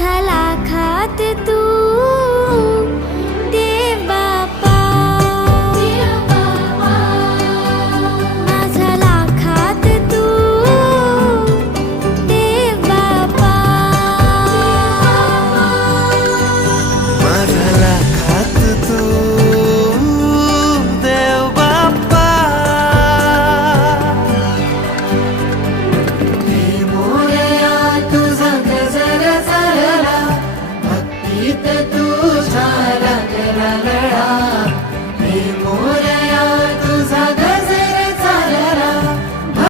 ঝালা খাত তু